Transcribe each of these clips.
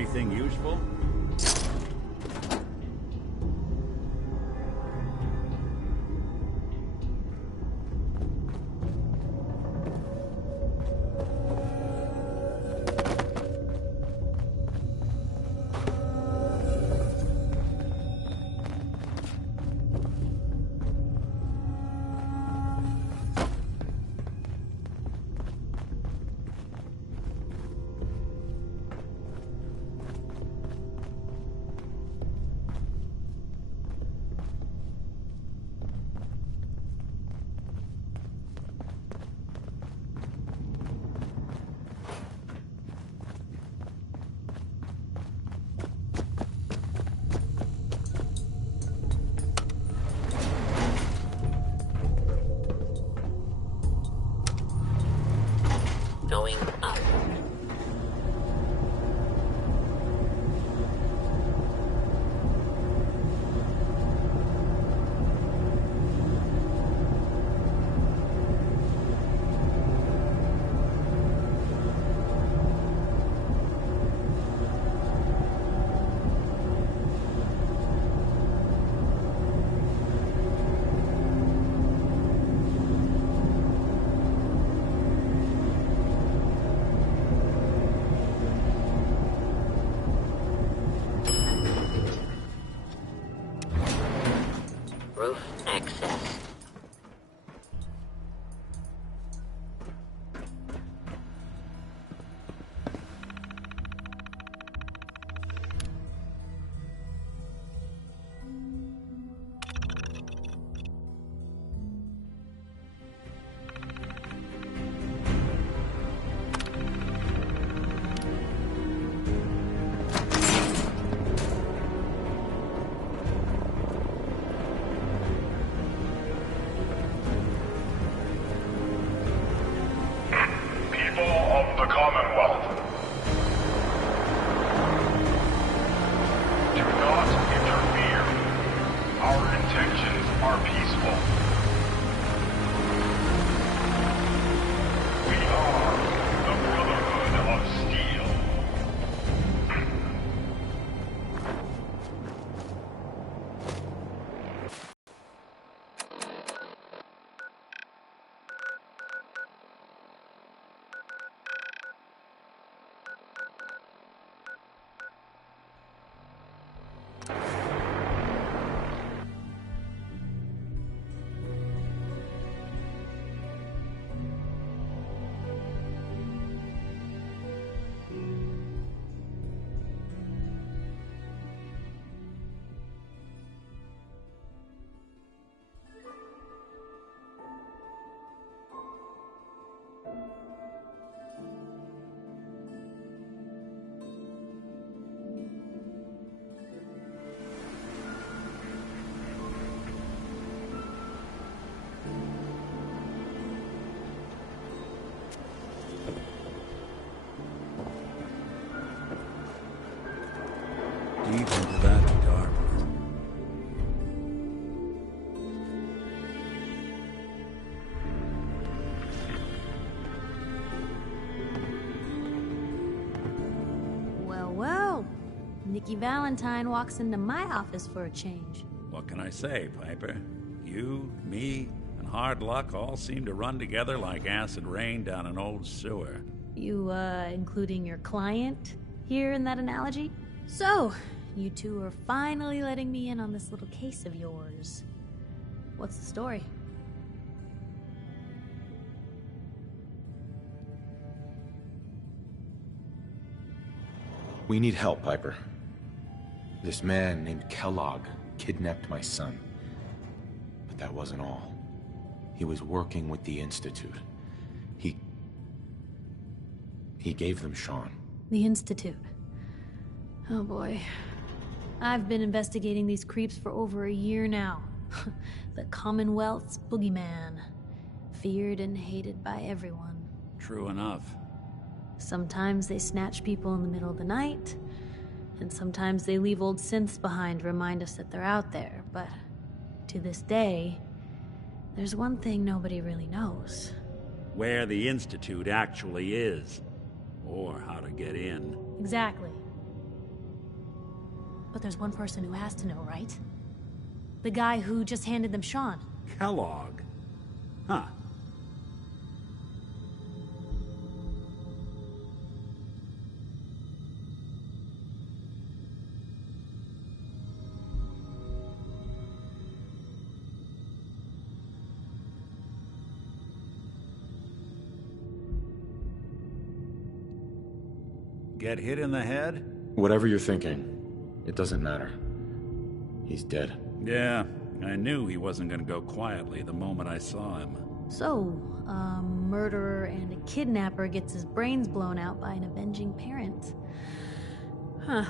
anything useful? Going up. Roof access. People of the Commonwealth, do not interfere. Our intentions are peaceful. We are the Brotherhood of Steel. Deep into that darkness. Well, well. Nikki Valentine walks into my office for a change. What can I say, Piper? You, me, and hard luck all seem to run together like acid rain down an old sewer. You, including your client here in that analogy? So, you two are finally letting me in on this little case of yours. What's the story? We need help, Piper. This man named Kellogg kidnapped my son. But that wasn't all. He was working with the Institute. He gave them Sean. The Institute. Oh boy. I've been investigating these creeps for over a year now. The Commonwealth's boogeyman. Feared and hated by everyone. True enough. Sometimes they snatch people in the middle of the night, and sometimes they leave old synths behind to remind us that they're out there, but to this day, there's one thing nobody really knows. Where the Institute actually is. Or how to get in. Exactly. But there's one person who has to know, right? The guy who just handed them Sean. Kellogg. Huh. Get hit in the head? Whatever you're thinking, it doesn't matter. He's dead. Yeah, I knew he wasn't gonna go quietly the moment I saw him. So, a murderer and a kidnapper gets his brains blown out by an avenging parent. Huh.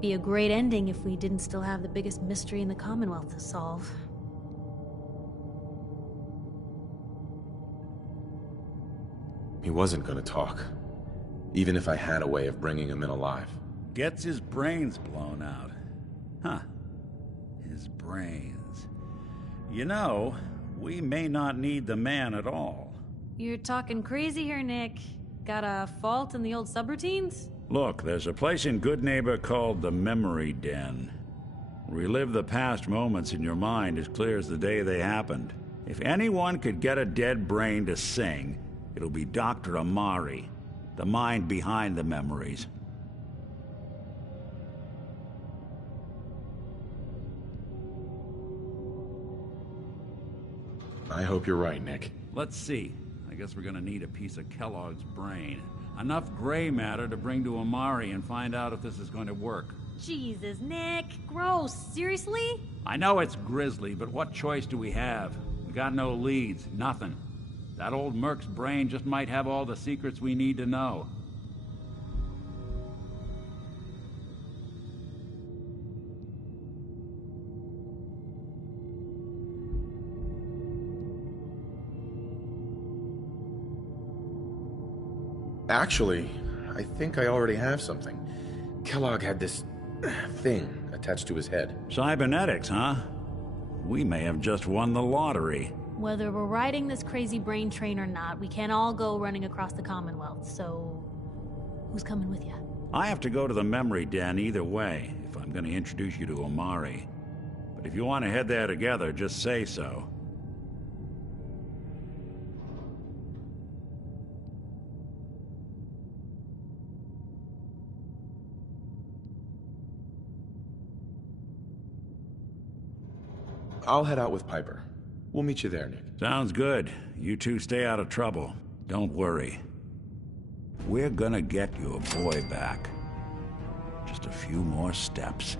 Be a great ending if we didn't still have the biggest mystery in the Commonwealth to solve. He wasn't gonna talk. Even if I had a way of bringing him in alive. Gets his brains blown out. Huh. His brains. You know, we may not need the man at all. You're talking crazy here, Nick. Got a fault in the old subroutines? Look, there's a place in Goodneighbor called the Memory Den. Relive the past moments in your mind as clear as the day they happened. If anyone could get a dead brain to sing, it'll be Dr. Amari. The mind behind the memories. I hope you're right, Nick. Let's see. I guess we're gonna need a piece of Kellogg's brain. Enough gray matter to bring to Amari and find out if this is going to work. Jesus, Nick. Gross. Seriously? I know it's grisly, but what choice do we have? We got no leads, nothing. That old Merc's brain just might have all the secrets we need to know. Actually, I think I already have something. Kellogg had this thing attached to his head. Cybernetics, huh? We may have just won the lottery. Whether we're riding this crazy brain train or not, we can't all go running across the Commonwealth, so... who's coming with you? I have to go to the Memory Den either way, if I'm going to introduce you to Amari. But if you want to head there together, just say so. I'll head out with Piper. We'll meet you there, Nick. Sounds good. You two stay out of trouble. Don't worry. We're gonna get your boy back. Just a few more steps.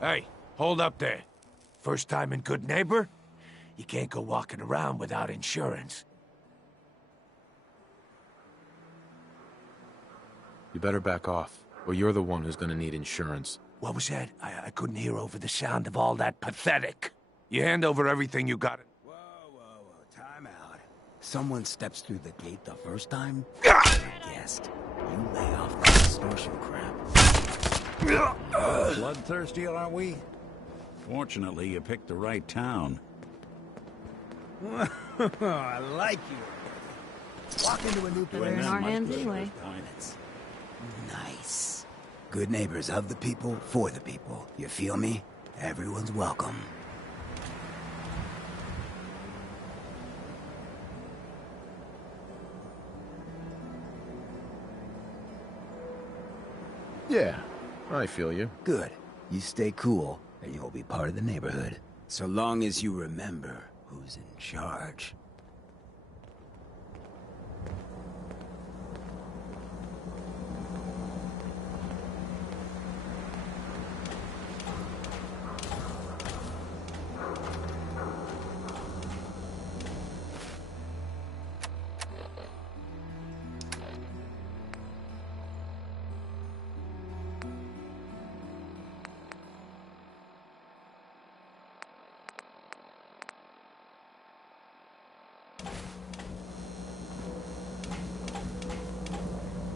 Hey, hold up there. First time in Goodneighbor? You can't go walking around without insurance. You better back off, or you're the one who's gonna need insurance. What was that? I couldn't hear over the sound of all that pathetic. You hand over everything you got. Whoa, time out. Someone steps through the gate the first time? Guessed. You lay off that extortion crap. Bloodthirsty, are we? Fortunately, you picked the right town. I like you. Walk into a new They're place. in our hands anyway. Nice. Good neighbors of the people, for the people. You feel me? Everyone's welcome. Yeah, I feel you. Good. You stay cool, and you'll be part of the neighborhood. So long as you remember who's in charge.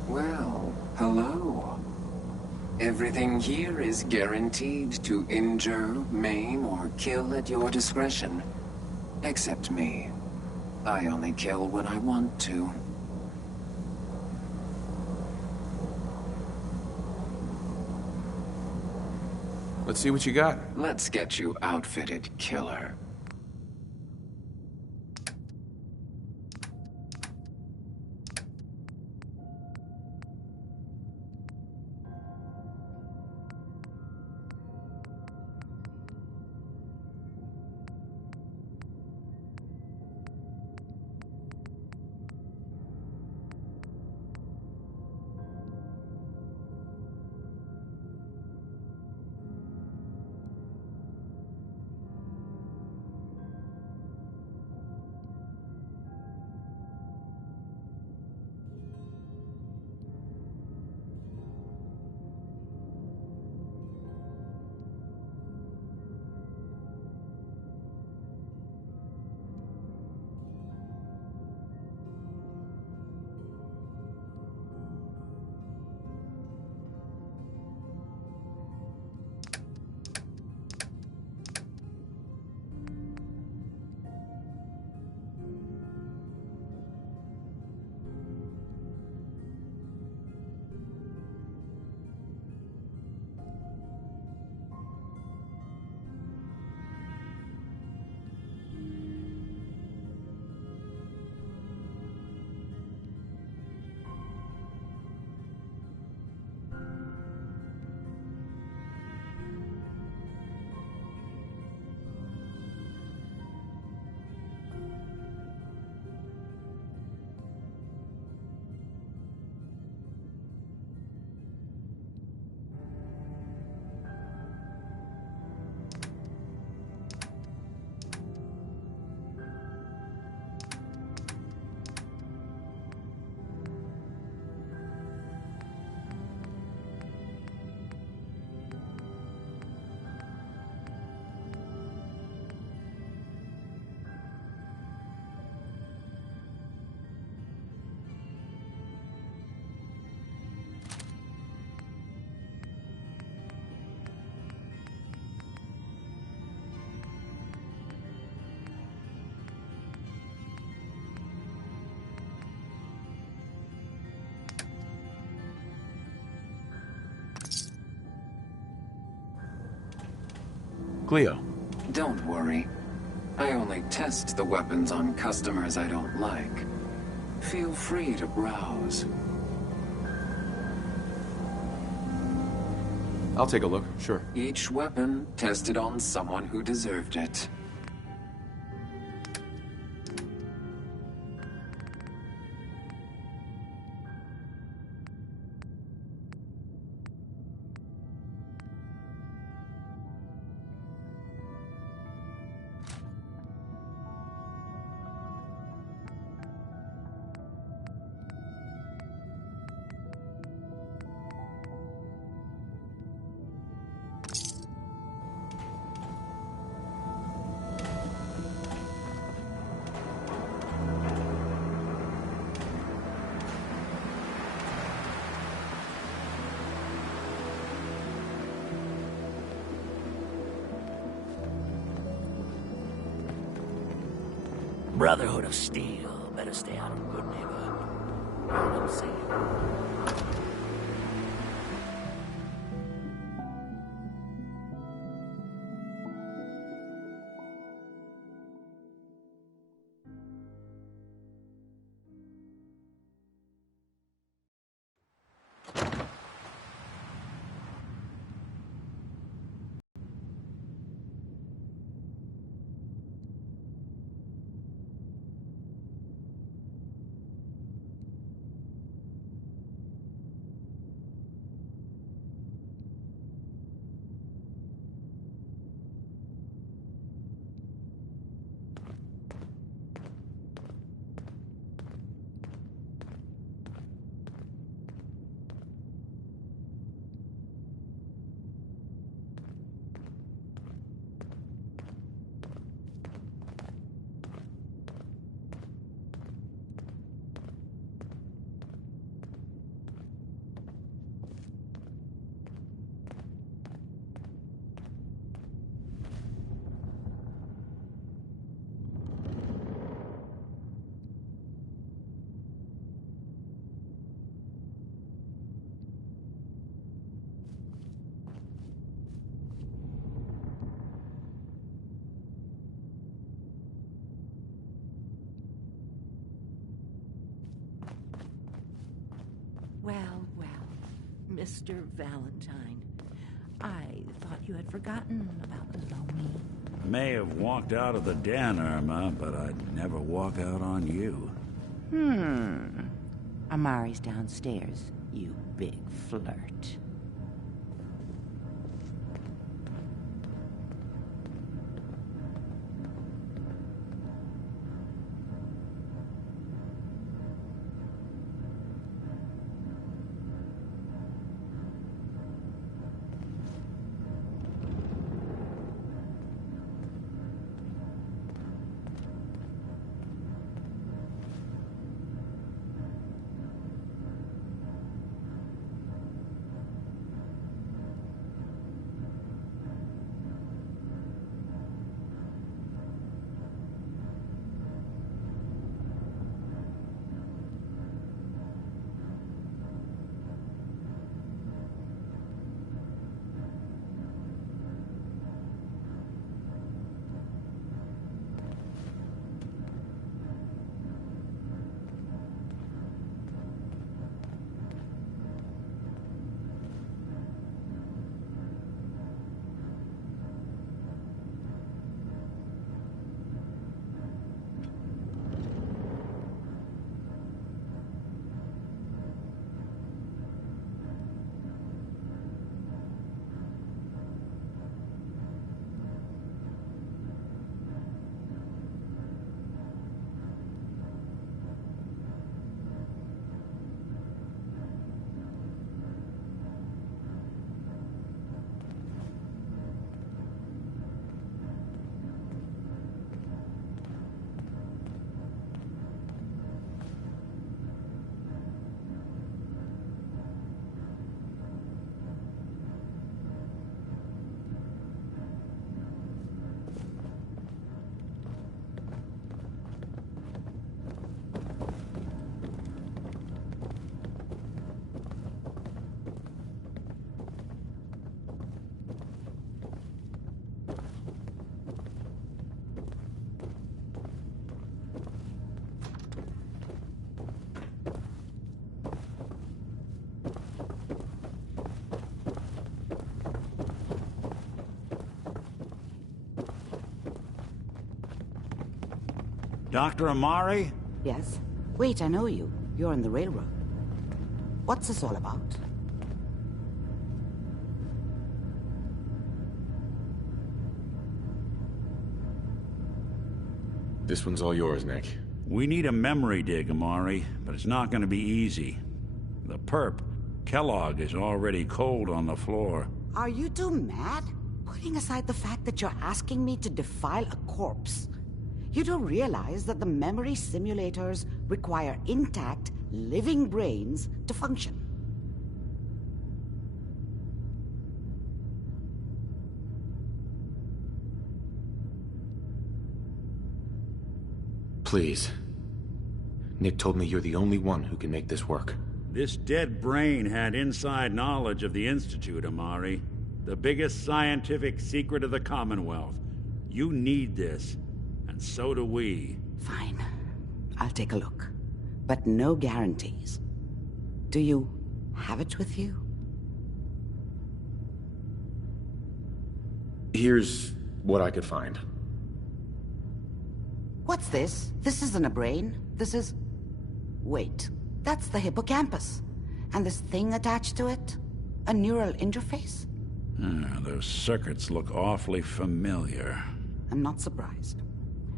Well, hello. Everything here is guaranteed to injure, maim, or kill at your discretion. Except me. I only kill when I want to. Let's see what you got. Let's get you outfitted, killer. Cleo. Don't worry. I only test the weapons on customers I don't like. Feel free to browse. I'll take a look, sure. Each weapon tested on someone who deserved it. Brotherhood of Steel. Better stay out of Good Neighbor. I'll see. Well, Mr. Valentine. I thought you had forgotten about Lomi. I may have walked out of the den, Irma, but I'd never walk out on you. Amari's downstairs, you big flirt. Dr. Amari? Yes? Wait, I know you. You're on the railroad. What's this all about? This one's all yours, Nick. We need a memory dig, Amari, but it's not going to be easy. The perp, Kellogg, is already cold on the floor. Are you two mad? Putting aside the fact that you're asking me to defile a corpse, you don't realize that the memory simulators require intact, living brains to function. Please. Nick told me you're the only one who can make this work. This dead brain had inside knowledge of the Institute, Amari. The biggest scientific secret of the Commonwealth. You need this, and so do we. Fine. I'll take a look. But no guarantees. Do you have it with you? Here's what I could find. What's this? This isn't a brain. This is... Wait. That's the hippocampus. And this thing attached to it? A neural interface? Those circuits look awfully familiar. I'm not surprised.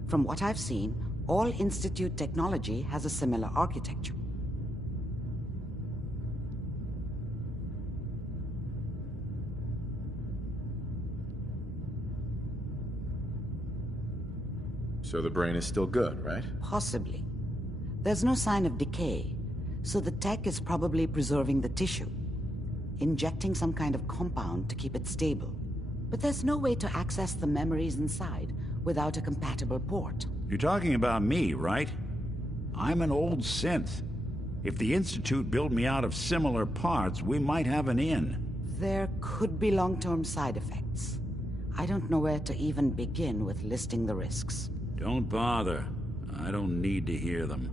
From what I've seen, all Institute technology has a similar architecture. So the brain is still good, right? Possibly. There's no sign of decay, so the tech is probably preserving the tissue, injecting some kind of compound to keep it stable. But there's no way to access the memories inside without a compatible port. You're talking about me, right? I'm an old synth. If the Institute built me out of similar parts, we might have an in. There could be long-term side effects. I don't know where to even begin with listing the risks. Don't bother. I don't need to hear them.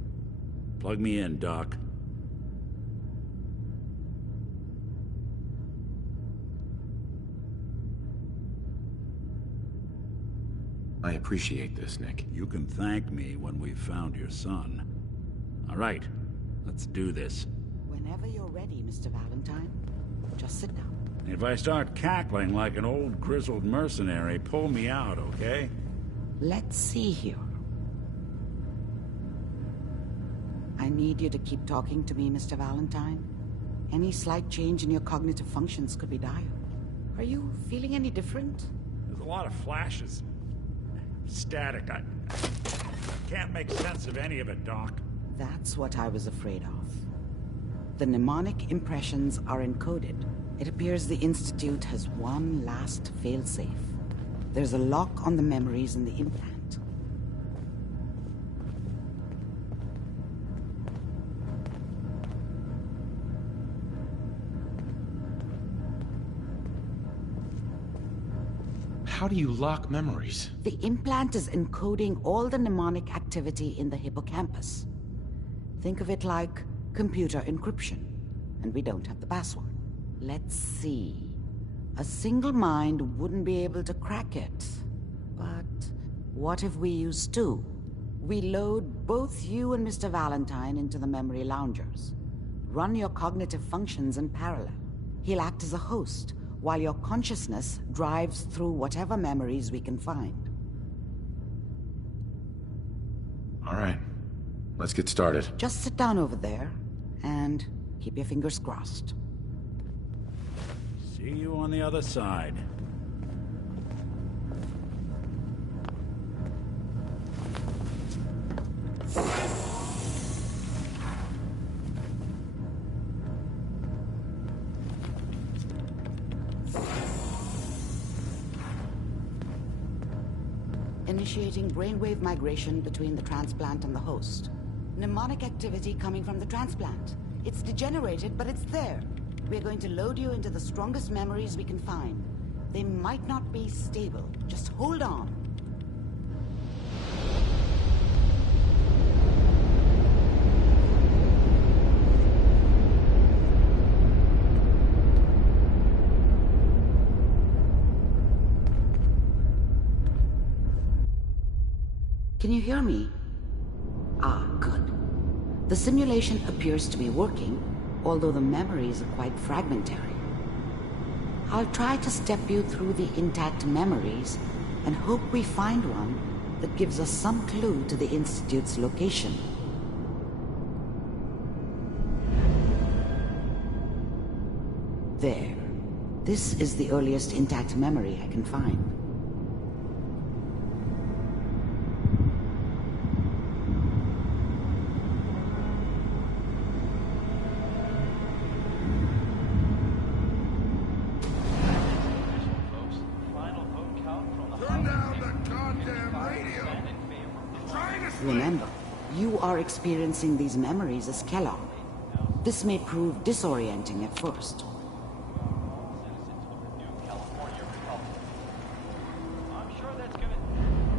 Plug me in, Doc. I appreciate this, Nick. You can thank me when we've found your son. All right, let's do this. Whenever you're ready, Mr. Valentine. Just sit down. If I start cackling like an old grizzled mercenary, pull me out, okay? Let's see here. I need you to keep talking to me, Mr. Valentine. Any slight change in your cognitive functions could be dire. Are you feeling any different? There's a lot of flashes. Static. I can't make sense of any of it, Doc. That's what I was afraid of. The mnemonic impressions are encoded. It appears the Institute has one last failsafe. There's a lock on the memories in the implant. How do you lock memories? The implant is encoding all the mnemonic activity in the hippocampus. Think of it like computer encryption, and we don't have the password. Let's see. A single mind wouldn't be able to crack it. But what if we use two? We load both you and Mr. Valentine into the memory loungers. Run your cognitive functions in parallel. He'll act as a host, while your consciousness drives through whatever memories we can find. All right. Let's get started. Just sit down over there, and keep your fingers crossed. See you on the other side. Initiating brainwave migration between the transplant and the host. Mnemonic activity coming from the transplant. It's degenerated, but it's there. We're going to load you into the strongest memories we can find. They might not be stable. Just hold on. Can you hear me? Ah, good. The simulation appears to be working, although the memories are quite fragmentary. I'll try to step you through the intact memories and hope we find one that gives us some clue to the Institute's location. There. This is the earliest intact memory I can find. Remember, you are experiencing these memories as Kellogg. This may prove disorienting at first.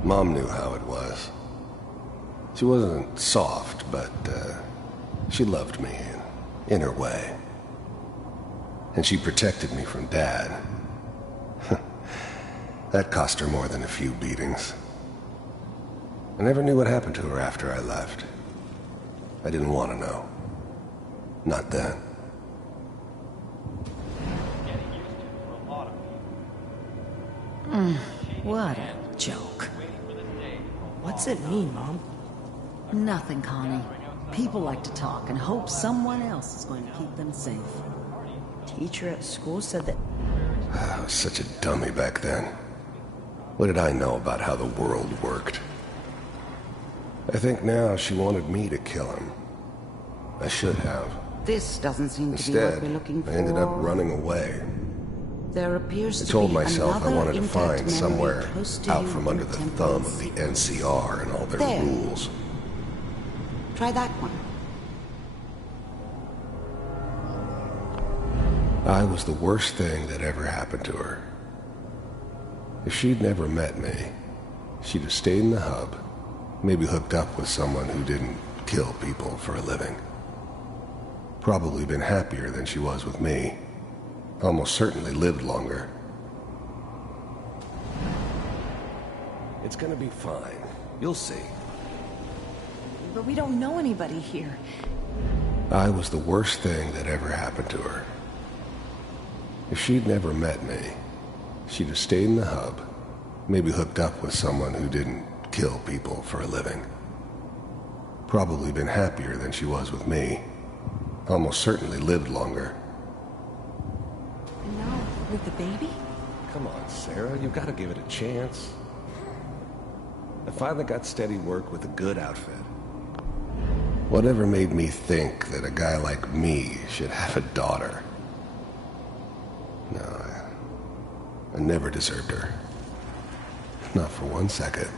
Mom knew how it was. She wasn't soft, but she loved me in her way. And she protected me from Dad. That cost her more than a few beatings. I never knew what happened to her after I left. I didn't want to know. Not then. What a joke. What's it mean, Mom? Nothing, Connie. People like to talk and hope someone else is going to keep them safe. Teacher at school said that... I was such a dummy back then. What did I know about how the world worked? I think now she wanted me to kill him. I should have. This doesn't seem to be what we're looking for. I ended up running away. There appears to be I told myself I wanted to find memory somewhere close to out you from in under the temple thumb of the NCR and all their There. rules. Try that one. I was the worst thing that ever happened to her. If she'd never met me, she'd have stayed in the hub, maybe hooked up with someone who didn't kill people for a living. Probably been happier than she was with me. Almost certainly lived longer. It's gonna be fine. You'll see. But we don't know anybody here. I was the worst thing that ever happened to her. If she'd never met me, she'd have stayed in the hub, maybe hooked up with someone who didn't kill people for a living. Probably been happier than she was with me. Almost certainly lived longer. And now, with the baby? Come on, Sarah, you've got to give it a chance. I finally got steady work with a good outfit. Whatever made me think that a guy like me should have a daughter? No, I never deserved her. Not for 1 second.